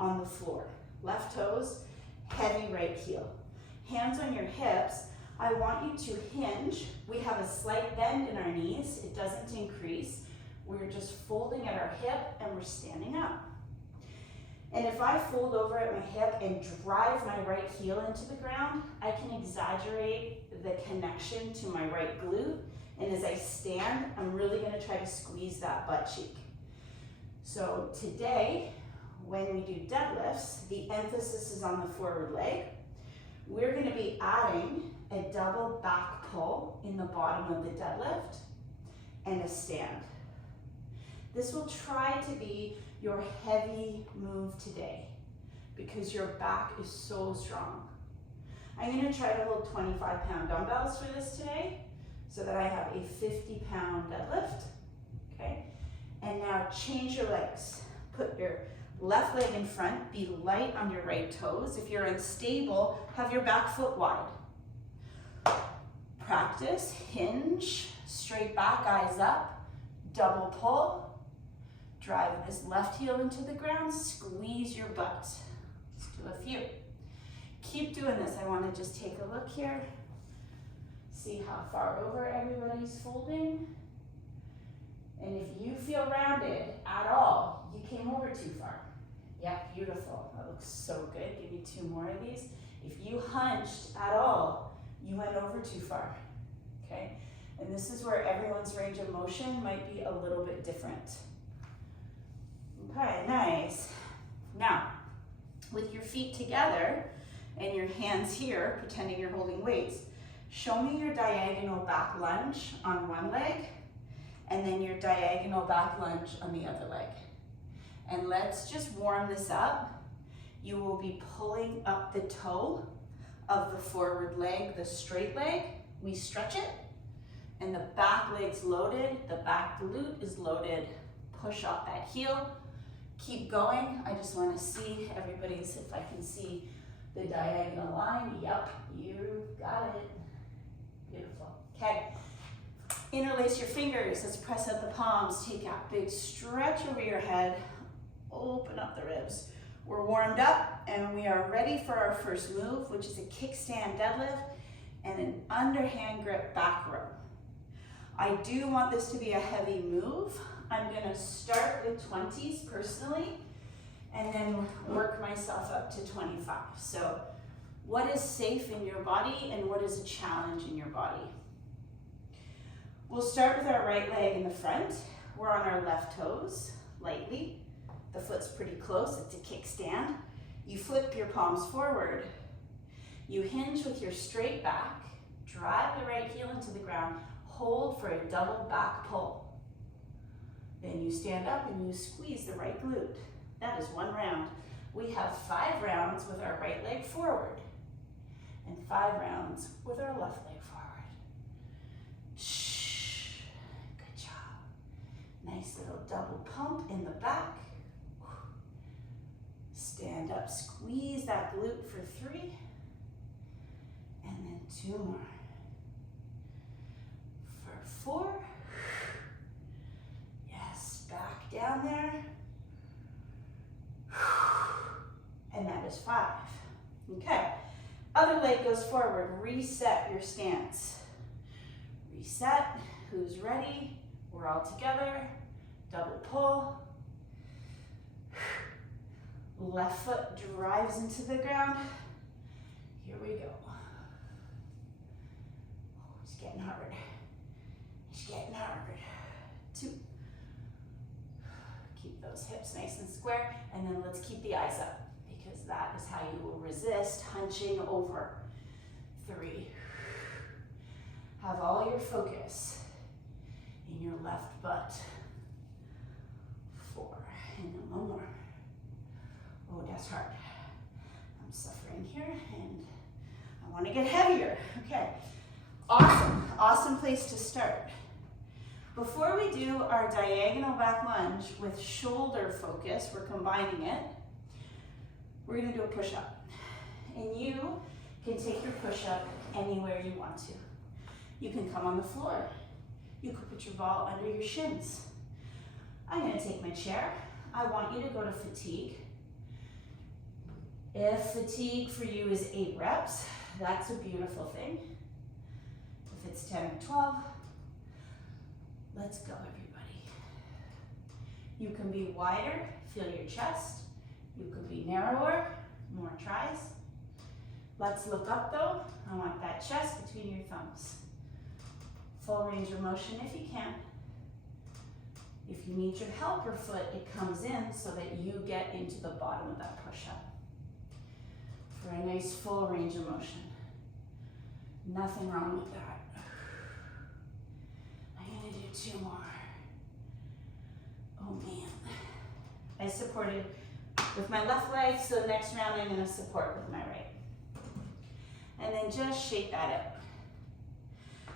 on the floor. Left toes, heavy right heel. Hands on your hips. I want you to hinge. We have a slight bend in our knees. It doesn't increase. We're just folding at our hip and we're standing up. And if I fold over at my hip and drive my right heel into the ground, I can exaggerate the connection to my right glute. And as I stand, I'm really gonna try to squeeze that butt cheek. So today, when we do deadlifts, the emphasis is on the forward leg. We're gonna be adding a double back pull in the bottom of the deadlift and a stand. This will try to be your heavy move today because your back is so strong. I'm gonna try to hold 25-pound dumbbells for this today so that I have a 50-pound deadlift, okay? And now change your legs. Put your left leg in front, be light on your right toes. If you're unstable, have your back foot wide. Practice, hinge, straight back, eyes up, double pull. Drive this left heel into the ground, squeeze your butt. Let's do a few. Keep doing this. I want to just take a look here. See how far over everybody's folding. And if you feel rounded at all, you came over too far. Yeah, beautiful. That looks so good. Give me 2 more of these. If you hunched at all, you went over too far, okay? And this is where everyone's range of motion might be a little bit different. Okay, nice. Now, with your feet together and your hands here, pretending you're holding weights, show me your diagonal back lunge on one leg and then your diagonal back lunge on the other leg. And let's just warm this up. You will be pulling up the toe of the forward leg, the straight leg. We stretch it, and the back leg's loaded, the back glute is loaded. Push off that heel. Keep going. I just want to see everybody's, if I can see the diagonal line. Yep, you got it. Beautiful. Okay. Interlace your fingers. Let's press out the palms. Take a big stretch over your head. Open up the ribs. We're warmed up and we are ready for our first move, which is a kickstand deadlift and an underhand grip back row. I do want this to be a heavy move. I'm gonna start with 20s personally and then work myself up to 25. So what is safe in your body and what is a challenge in your body? We'll start with our right leg in the front. We're on our left toes, lightly. The foot's pretty close, it's a kickstand. You flip your palms forward. You hinge with your straight back, drive the right heel into the ground, hold for a double back pull. Then you stand up and you squeeze the right glute. That is 1 round. We have 5 rounds with our right leg forward and 5 rounds with our left leg forward. Shh, good job. Nice little double pump in the back. Stand up, squeeze that glute for 3, and then 2 more. For 4, yes, back down there, and that is 5. Okay, other leg goes forward, reset your stance. Reset, who's ready? We're all together, double pull. Left foot drives into the ground. Here we go. Oh, it's getting hard. It's getting hard. 2. Keep those hips nice and square, and then let's keep the eyes up because that is how you will resist hunching over. 3. Have all your focus in your left butt. 4, and then 1 more. Oh, that's hard. I'm suffering here and I want to get heavier. Okay, awesome, awesome place to start. Before we do our diagonal back lunge with shoulder focus, we're combining it, we're going to do a push-up. And you can take your push-up anywhere you want to. You can come on the floor. You could put your ball under your shins. I'm going to take my chair. I want you to go to fatigue. If fatigue for you is 8 reps, that's a beautiful thing. If it's 10 or 12, let's go, everybody. You can be wider, feel your chest. You could be narrower, more tries. Let's look up though. I want that chest between your thumbs. Full range of motion if you can. If you need your helper foot, it comes in so that you get into the bottom of that push-up. For a nice full range of motion. Nothing wrong with that. I'm gonna do 2 more. Oh man. I supported with my left leg, so next round I'm gonna support with my right. And then just shake that out.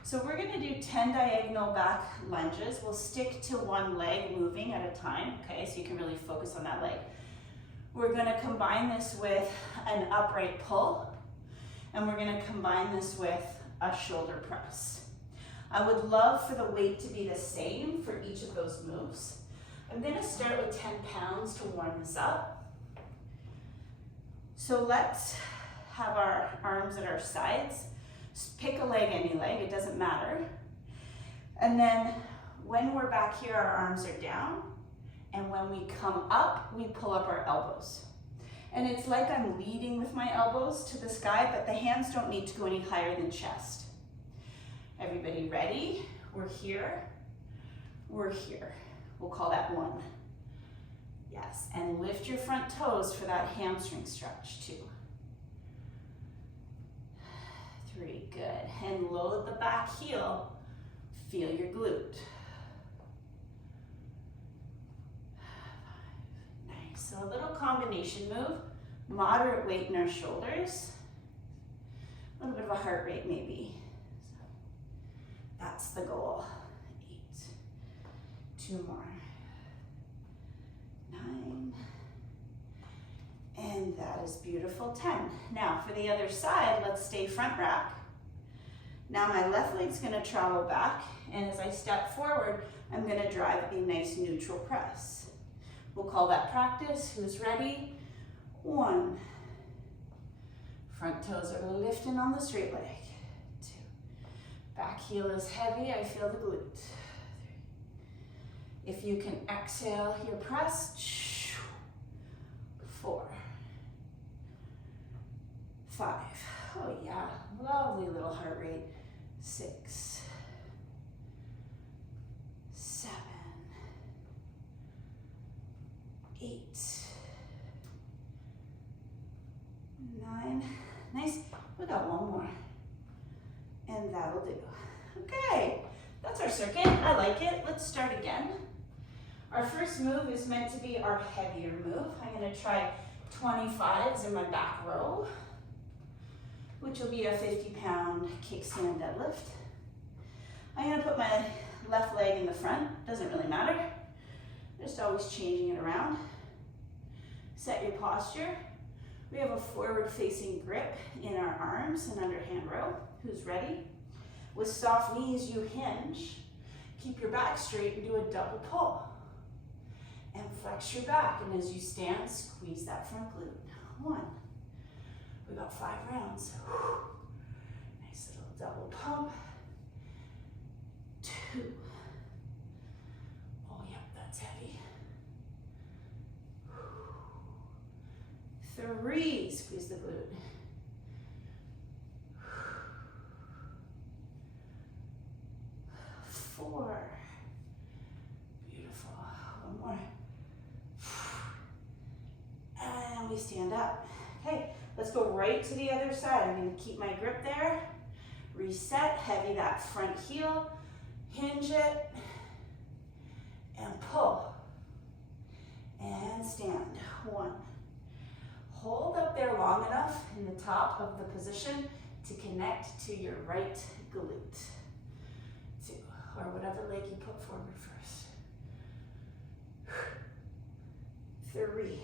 So we're gonna do 10 diagonal back lunges. We'll stick to one leg moving at a time, okay? So you can really focus on that leg. We're gonna combine this with an upright pull, and we're gonna combine this with a shoulder press. I would love for the weight to be the same for each of those moves. I'm gonna start with 10 pounds to warm this up. So let's have our arms at our sides. Pick a leg, any leg, it doesn't matter. And then when we're back here, our arms are down. And when we come up, we pull up our elbows. And it's like I'm leading with my elbows to the sky, but the hands don't need to go any higher than chest. Everybody ready? We're here. We're here. We'll call that 1. Yes, and lift your front toes for that hamstring stretch, 2. 3, good. And load the back heel. Feel your glute. 5, nice. So a little combination move. Moderate weight in our shoulders. A little bit of a heart rate maybe. So that's the goal. 8. 2 more. 9. And that is beautiful, 10. Now for the other side, let's stay front rack. Now my left leg's gonna travel back, and as I step forward, I'm gonna drive a nice neutral press. We'll call that practice. Who's ready? 1. Front toes are lifting on the straight leg. 2. Back heel is heavy, I feel the glute. 3. If you can exhale your press. 4. 5. Oh yeah, lovely little heart rate. 6. 7. 8. 9. Nice. We got 1 more. And that'll do. Okay, that's our circuit. I like it. Let's start again. Our first move is meant to be our heavier move. I'm going to try 25s in my back row, which will be a 50-pound kickstand deadlift. I'm going to put my left leg in the front. Doesn't really matter. Just always changing it around. Set your posture. We have a forward-facing grip in our arms and underhand row. Who's ready? With soft knees, you hinge. Keep your back straight and do a double pull. And flex your back, and as you stand, squeeze that front glute. 1. We got 5 rounds. Nice little double pump. 2. Oh, yep, that's heavy. 3, squeeze the glute. 4. Beautiful. 1 more. And we stand up. Okay, let's go right to the other side. I'm going to keep my grip there. Reset, heavy that front heel. Hinge it. And pull. And stand. 1. Hold up there long enough in the top of the position to connect to your right glute. 2, or whatever leg you put forward first. 3.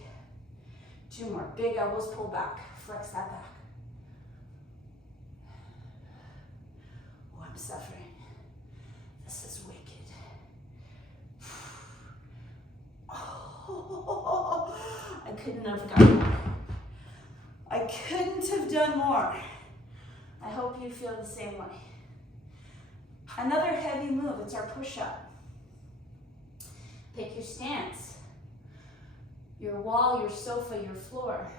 2 more. Big elbows pull back. Flex that back. Oh, I'm suffering. This is wicked. Oh, I couldn't have gotten couldn't have done more. I hope you feel the same way. Another heavy move, it's our push-up. Pick your stance, your wall, your sofa, your floor.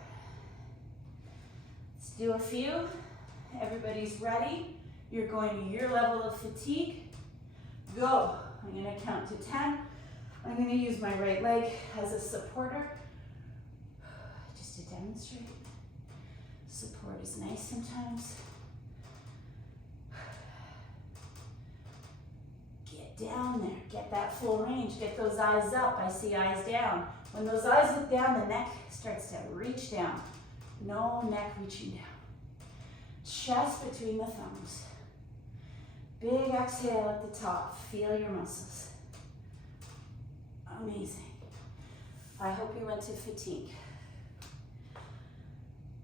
Let's do a few. Everybody's ready. You're going to your level of fatigue. Go. I'm going to count to 10. I'm going to use my right leg as a supporter. Just to demonstrate. Support is nice sometimes. Get down there. Get that full range. Get those eyes up. I see eyes down. When those eyes look down, the neck starts to reach down. No neck reaching down. Chest between the thumbs. Big exhale at the top. Feel your muscles. Amazing. I hope you went to fatigue.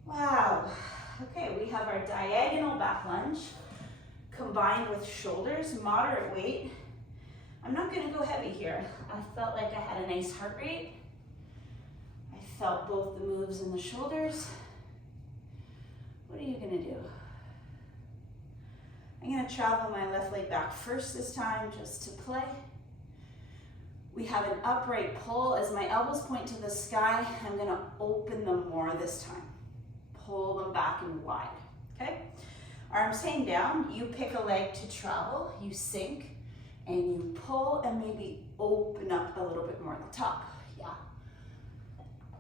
Wow. Okay, we have our diagonal back lunge combined with shoulders, moderate weight. I'm not going to go heavy here. I felt like I had a nice heart rate. I felt both the moves in the shoulders. What are you going to do? I'm going to travel my left leg back first this time just to play. We have an upright pull. As my elbows point to the sky, I'm going to open them more this time. Pull them back and wide, okay? Arms hang down. You pick a leg to travel. You sink and you pull and maybe open up a little bit more at the top. Yeah.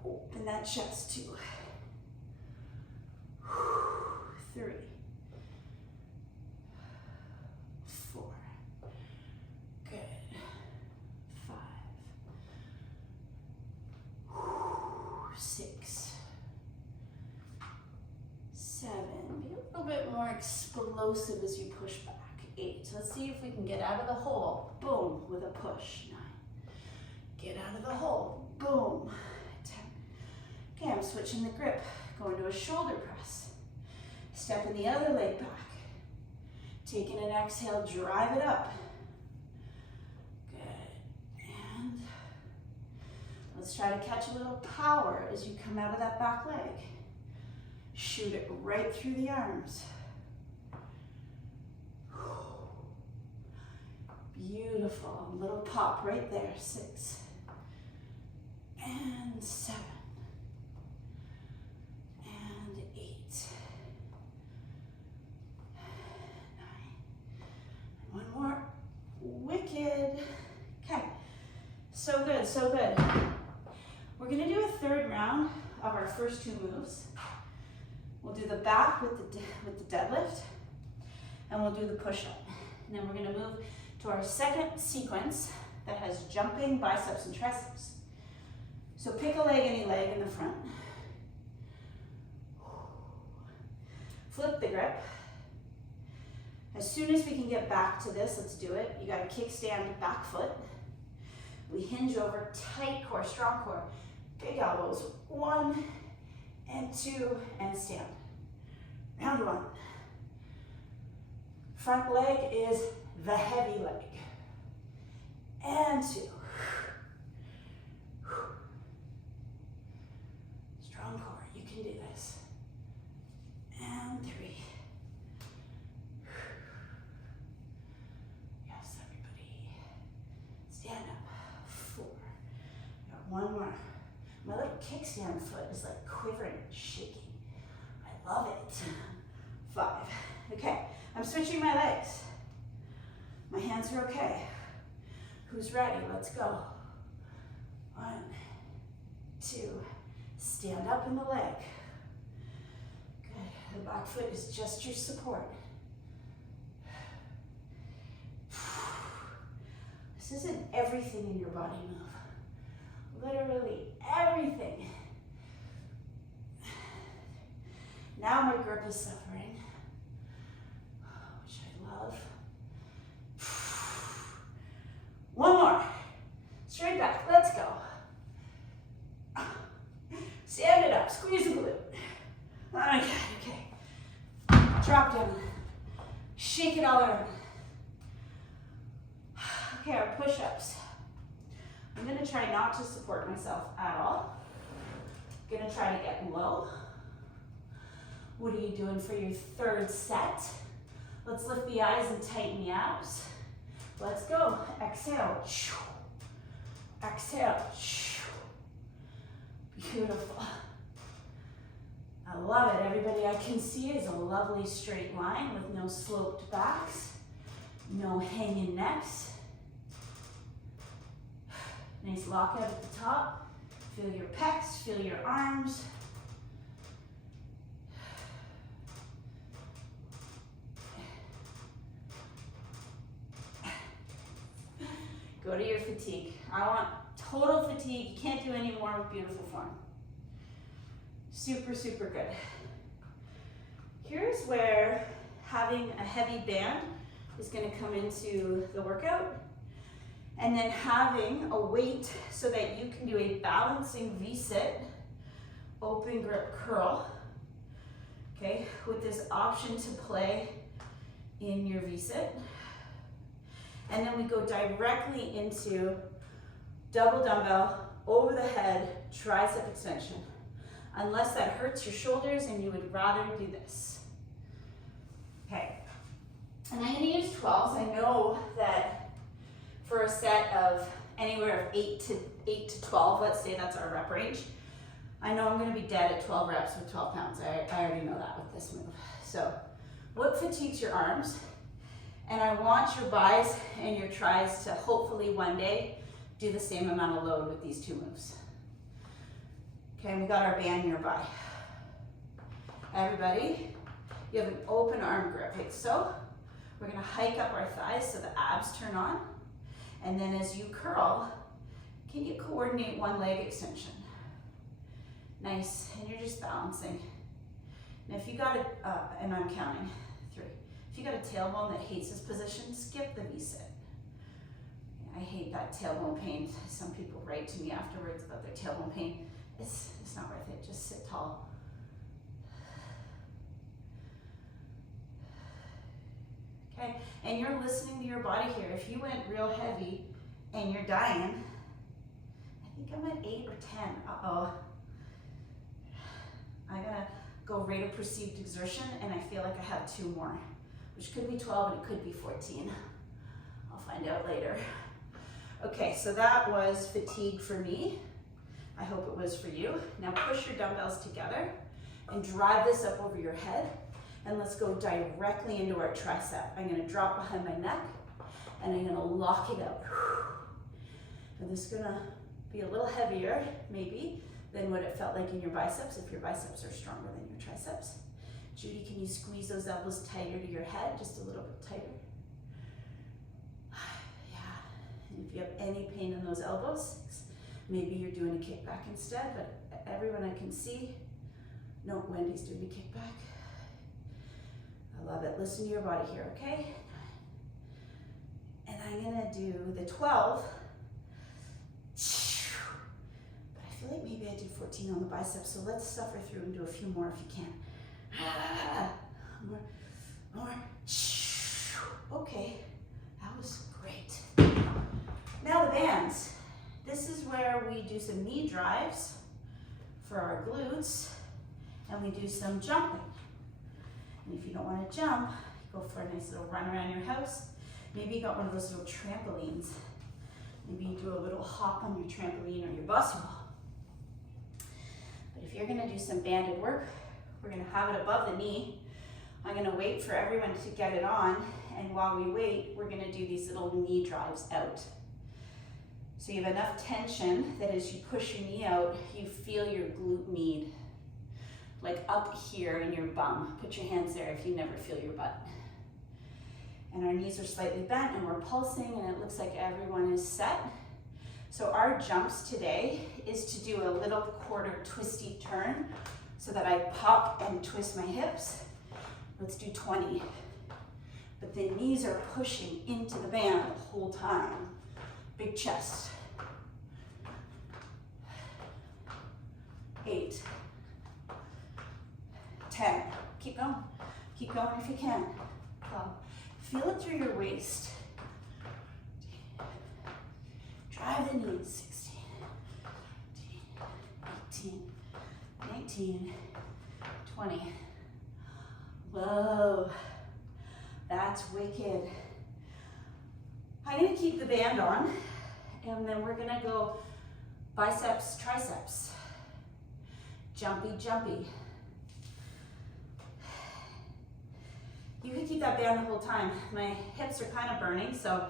Open that chest too. 3, 4, good, 5, 6, 7, be a little bit more explosive as you push back, 8, let's see if we can get out of the hole, boom, with a push, 9, get out of the hole, boom, 10, okay, I'm switching the grip, going to a shoulder press. Stepping the other leg back. Taking an exhale, drive it up. Good. And let's try to catch a little power as you come out of that back leg. Shoot it right through the arms. Beautiful. A little pop right there. 6. And 7. And 8. 9. One more. Wicked. Okay. So good, so good. We're going to do a third round of our first 2 moves. We'll do the back with the deadlift, and we'll do the push-up. And then we're going to move to our second sequence that has jumping, biceps, and triceps. So pick a leg, any leg in the front. Flip the grip. As soon as we can get back to this, let's do it. You got a kickstand back foot. We hinge over, tight core, strong core. Big elbows, 1 and 2, and stand. Round 1. Front leg is the heavy leg. And 2. Strong core, you can do this. And 3. Yes, everybody. Stand up. 4. Got 1 more. My little kickstand foot is like quivering, shaking. I love it. 5. Okay, I'm switching my legs. My hands are okay. Who's ready? Let's go. 1, 2. Stand up in the leg. Good. The back foot is just your support. This isn't everything in your body move. Literally everything. Now my grip is suffering, which I love. 1 more. Straight back. Let's go. Stand it up. Squeeze the glute. Okay. Drop down. Shake it all around. Okay, our push-ups. I'm going to try not to support myself at all. I'm going to try to get low. What are you doing for your third set? Let's lift the eyes and tighten the abs. Let's go. Exhale. Exhale. Beautiful. I love it. Everybody I can see is a lovely straight line with no sloped backs, no hanging necks. Nice lockout at the top. Feel your pecs, feel your arms. Go to your fatigue. I want total fatigue. You can't do any more with beautiful form. Super, super good. Here's where having a heavy band is going to come into the workout. And then having a weight so that you can do a balancing V-sit, open grip curl, okay, with this option to play in your V-sit. And then we go directly into double dumbbell, over the head, tricep extension. Unless that hurts your shoulders and you would rather do this. Okay, and I'm gonna use 12s. I know that for a set of anywhere of 8 to 12, let's say that's our rep range, I know I'm gonna be dead at 12 reps with 12 pounds. I already know that with this move. So, what fatigues your arms? And I want your bis and your tris to hopefully one day do the same amount of load with these two moves. Okay, and we got our band nearby. Everybody, you have an open arm grip. Okay, so we're gonna hike up our thighs so the abs turn on. And then as you curl, can you coordinate one leg extension? Nice, and you're just balancing. Now if you got and I'm counting, 3. If you got a tailbone that hates this position, skip the V-sit. I hate that tailbone pain. Some people write to me afterwards about their tailbone pain. It's not worth it, just sit tall. Okay, and you're listening to your body here. If you went real heavy and you're dying, I think I'm at 8 or 10. Uh-oh. I'm gonna go rate of perceived exertion and I feel like I have 2 more, which could be 12 and it could be 14. I'll find out later. Okay, so that was fatigue for me. I hope it was for you. Now push your dumbbells together and drive this up over your head. And let's go directly into our tricep. I'm gonna drop behind my neck and I'm gonna lock it out. And this is gonna be a little heavier, maybe, than what it felt like in your biceps, if your biceps are stronger than your triceps. Judy, can you squeeze those elbows tighter to your head, just a little bit tighter? Yeah, and if you have any pain in those elbows, maybe you're doing a kickback instead, but everyone I can see, no, Wendy's doing a kickback. I love it. Listen to your body here, okay? And I'm gonna do the 12. But I feel like maybe I did 14 on the biceps, so let's suffer through and do a few more if you can. More. Okay, that was great. Now the bands. This is where we do some knee drives for our glutes, and we do some jumping. And if you don't want to jump, go for a nice little run around your house. Maybe you got one of those little trampolines. Maybe you do a little hop on your trampoline or your bus wall. But if you're gonna do some banded work, we're gonna have it above the knee. I'm gonna wait for everyone to get it on, and while we wait, we're gonna do these little knee drives out. So you have enough tension that as you push your knee out, you feel your glute med, like up here in your bum. Put your hands there if you never feel your butt. And our knees are slightly bent and we're pulsing and it looks like everyone is set. So our jumps today is to do a little quarter twisty turn so that I pop and twist my hips. Let's do 20. But the knees are pushing into the band the whole time. Big chest. 8. 10. Keep going. Keep going if you can. 12. Feel it through your waist. Drive the knees. 16. 17. 18. 19. 20. Whoa, that's wicked. I'm gonna keep the band on, and then we're gonna go biceps, triceps. Jumpy, jumpy. You can keep that band the whole time. My hips are kind of burning, so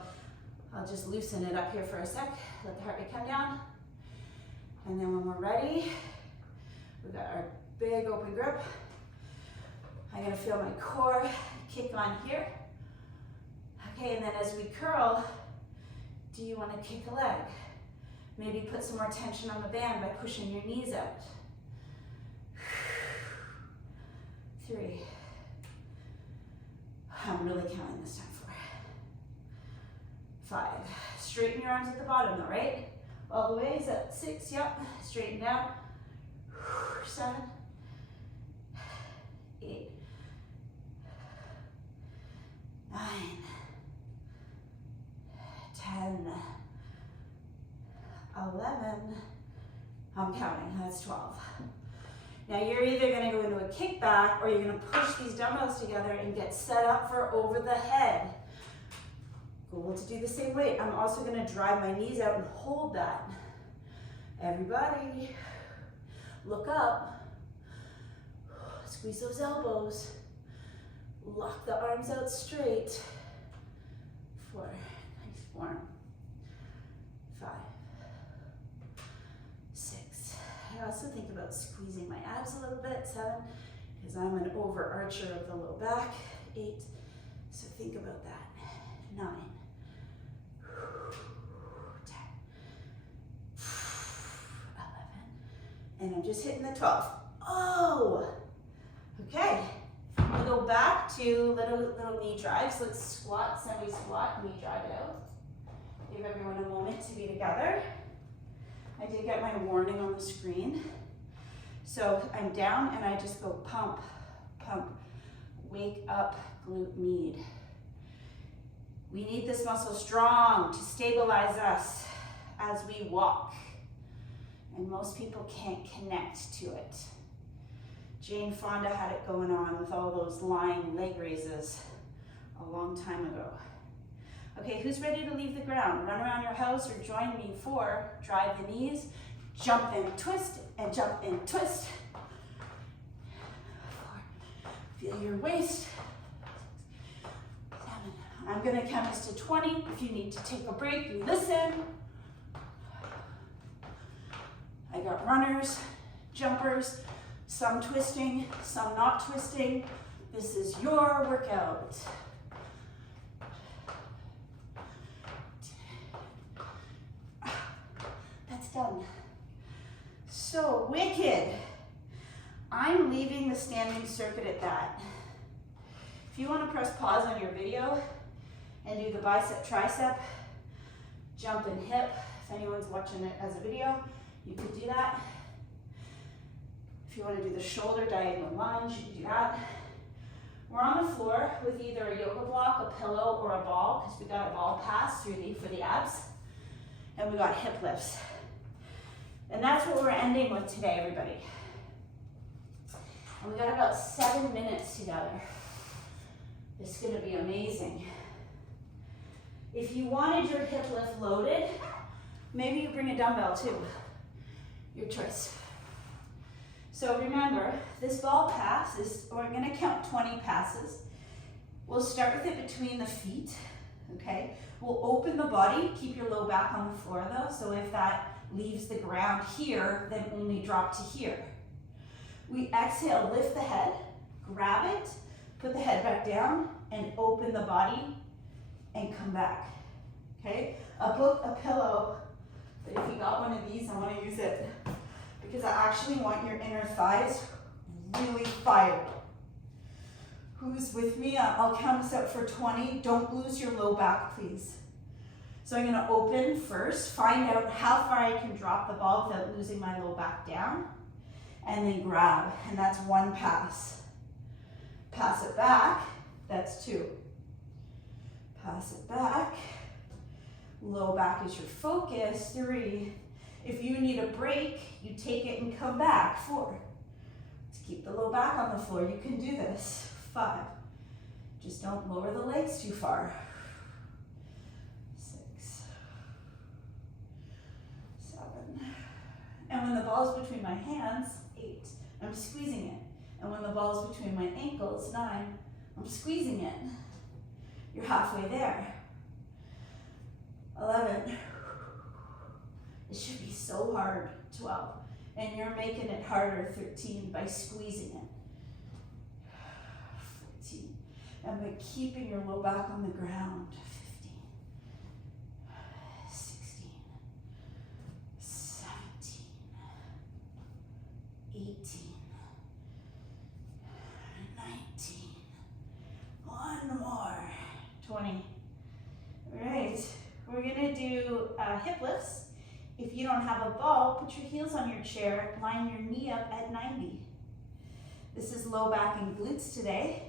I'll just loosen it up here for a sec. Let the heart rate come down. And then when we're ready, we've got our big open grip. I'm gonna feel my core kick on here. Okay, and then as we curl, do you wanna kick a leg? Maybe put some more tension on the band by pushing your knees out. 3. I'm really counting this time. 4. 5. Straighten your arms at the bottom though, right? All the way, is that 6? Yep. Straighten down. 7. 8. 9. 10. 11. I'm counting, that's 12. Now you're either gonna go into a kickback or you're gonna push these dumbbells together and get set up for over the head. Goal to do the same weight. I'm also gonna drive my knees out and hold that. Everybody, look up. Squeeze those elbows. Lock the arms out straight. 4, nice form. 5. 6. I also think about squeezing my abs a little bit. 7, because I'm an overarcher of the low back. 8, so think about that. 9. 10. 11. And I'm just hitting the 12. Oh! Okay. We'll go back to little knee drives. Let's squat, semi-squat, knee drive it out. Give everyone a moment to be together. I did get my warning on the screen. So I'm down and I just go pump, pump. Wake up, glute med. We need this muscle strong to stabilize us as we walk. And most people can't connect to it. Jane Fonda had it going on with all those lying leg raises a long time ago. Okay, who's ready to leave the ground? Run around your house or join me for drive the knees, jump and twist, and jump and twist. 4, feel your waist. 7, I'm gonna count us to 20. If you need to take a break, you listen. I got runners, jumpers, some twisting, some not twisting. This is your workout. That's done. So wicked. I'm leaving the standing circuit at that. If you want to press pause on your video and do the bicep, tricep, jump and hip, if anyone's watching it as a video, you could do that. If you want to do the shoulder diagonal lunge, you can do that. We're on the floor with either a yoga block, a pillow, or a ball, because we got a ball pass for the abs. And we got hip lifts. And that's what we're ending with today, everybody. And we got about 7 minutes together. It's gonna be amazing. If you wanted your hip lift loaded, maybe you bring a dumbbell too. Your choice. So remember, this ball pass is, we're gonna count 20 passes. We'll start with it between the feet, okay? We'll open the body, keep your low back on the floor though, so if that leaves the ground here, then only drop to here. We exhale, lift the head, grab it, put the head back down, and open the body, and come back, okay? A book, a pillow, but if you got one of these, I wanna use it, because I actually want your inner thighs really fired. Who's with me? I'll count us out for 20. Don't lose your low back, please. So I'm gonna open first, find out how far I can drop the ball without losing my low back down, and then grab, and that's 1 pass. Pass it back, that's 2. Pass it back, low back is your focus, 3. If you need a break, you take it and come back, 4. Let's keep the low back on the floor, you can do this, 5. Just don't lower the legs too far. 6, 7. And when the ball's between my hands, 8. I'm squeezing it. And when the ball's between my ankles, 9. I'm squeezing it. You're halfway there. 11. It should be so hard. 12. And you're making it harder. 13 by squeezing it. 14. And by keeping your low back on the ground. 15. 16. 17. 18. 19. One more. 20. All right. We're gonna do hip lifts. If you don't have a ball, put your heels on your chair, line your knee up at 90. This is low back and glutes today.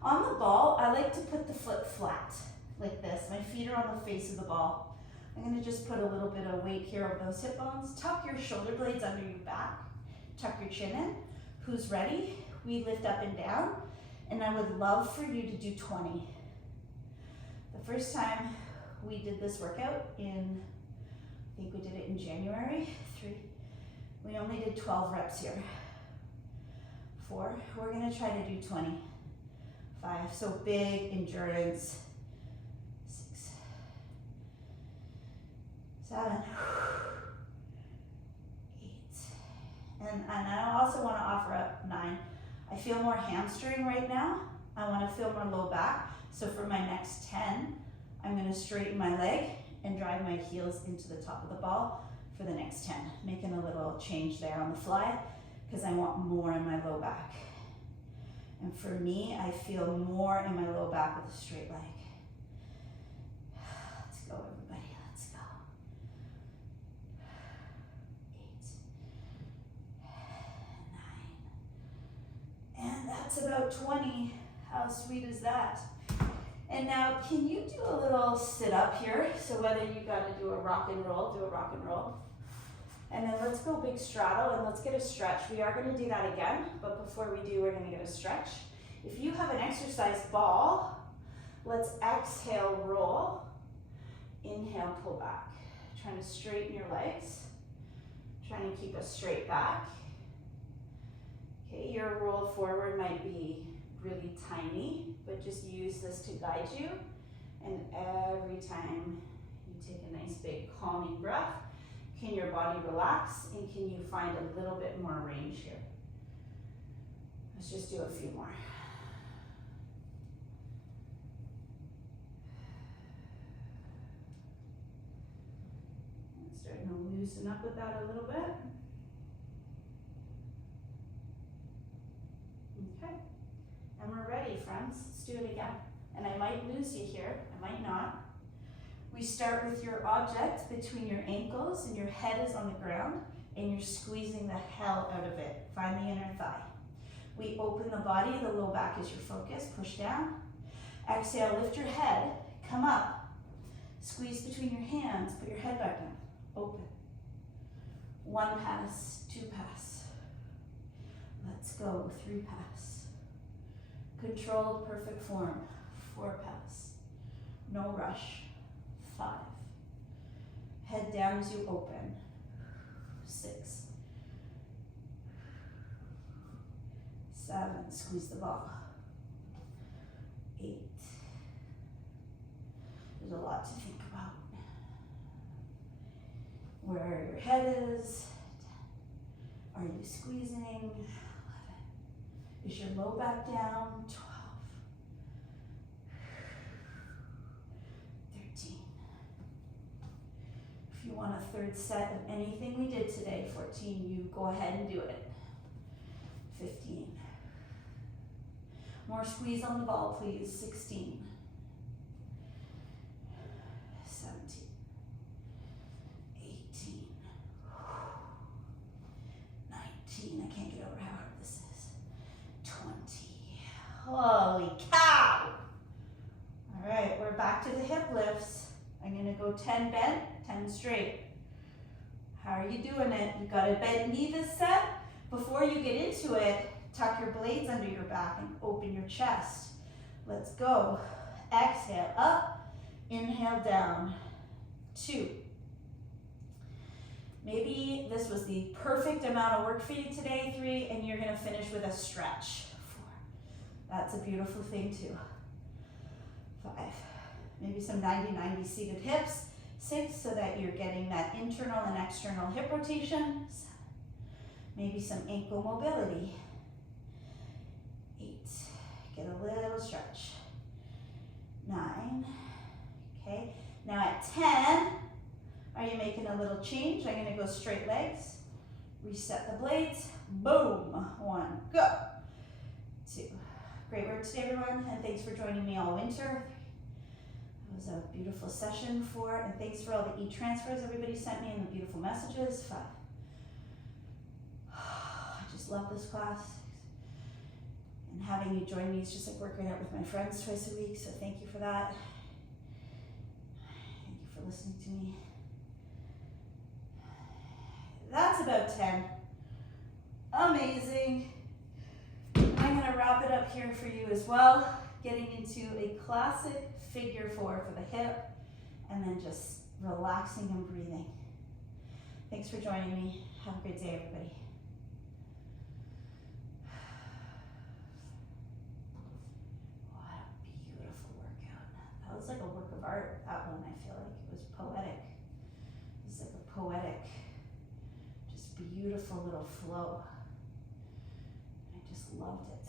On the ball, I like to put the foot flat, like this. My feet are on the face of the ball. I'm gonna just put a little bit of weight here over those hip bones. Tuck your shoulder blades under your back. Tuck your chin in. Who's ready? We lift up and down, and I would love for you to do 20. The first time we did this workout I think we did it in January, 3. We only did 12 reps here. 4, we're gonna try to do 20. 5, so big endurance. 6, 7, 8, and I also wanna offer up 9. I feel more hamstring right now. I wanna feel more low back. So for my next 10, I'm gonna straighten my leg and drive my heels into the top of the ball for the next 10. Making a little change there on the fly because I want more in my low back. And for me, I feel more in my low back with a straight leg. Let's go, everybody, let's go. 8, 9, and that's about 20. How sweet is that? And now, can you do a little sit up here? So whether you got to do a rock and roll, do a rock and roll. And then let's go big straddle and let's get a stretch. We are going to do that again, but before we do, we're going to get a stretch. If you have an exercise ball, let's exhale, roll. Inhale, pull back. Trying to straighten your legs. Trying to keep a straight back. Okay, your roll forward might be really tiny, but just use this to guide you. And every time you take a nice big calming breath, can your body relax and can you find a little bit more range here? Let's just do a few more. And starting to loosen up with that a little bit. Okay. And we're ready, friends. Let's do it again. And I might lose you here, I might not. We start with your object between your ankles and your head is on the ground and you're squeezing the hell out of it. Find the inner thigh. We open the body, the low back is your focus, push down. Exhale, lift your head, come up. Squeeze between your hands, put your head back down, open. 1 pass, 2 pass. Let's go, 3 pass. Controlled, perfect form, 4 pass. No rush, 5. Head down as you open, 6. 7, squeeze the ball. 8. There's a lot to think about. Where your head is. 10. Are you squeezing? 11. Is your low back down? 12. 13. If you want a third set of anything we did today, 14, you go ahead and do it. 15. More squeeze on the ball, please. 16. 17. 18. 19. I can't get over how hard this is. 20. Holy cow! All right, we're back to the hip lifts. I'm gonna go 10 bent, 10 straight. How are you doing it? You got a bent knee this set. Before you get into it, Tuck your blades under your back and open your chest. Let's go. Exhale up, inhale down. 2. Maybe this was the perfect amount of work for you today. 3, and you're gonna finish with a stretch. 4. That's a beautiful thing too. 5. Maybe some 90-90 seated hips. 6, so that you're getting that internal and external hip rotation. 7. Maybe some ankle mobility. 8. Get a little stretch. 9. Okay. Now at 10, are you making a little change? I'm gonna go straight legs. Reset the blades. Boom. 1, go. 2. Great work today, everyone, and thanks for joining me all winter. It was a beautiful session. 4, and thanks for all the e-transfers everybody sent me and the beautiful messages. 5. I just love this class. And having you join me is just like working out with my friends twice a week, so thank you for that. Thank you for listening to me. That's about 10. Amazing. I'm gonna wrap it up here for you as well, getting into a classic figure 4 for the hip, and then just relaxing and breathing. Thanks for joining me. Have a great day, everybody. What a beautiful workout. That was like a work of art, that one. I feel like it was poetic. It was like a poetic, just beautiful little flow. I just loved it.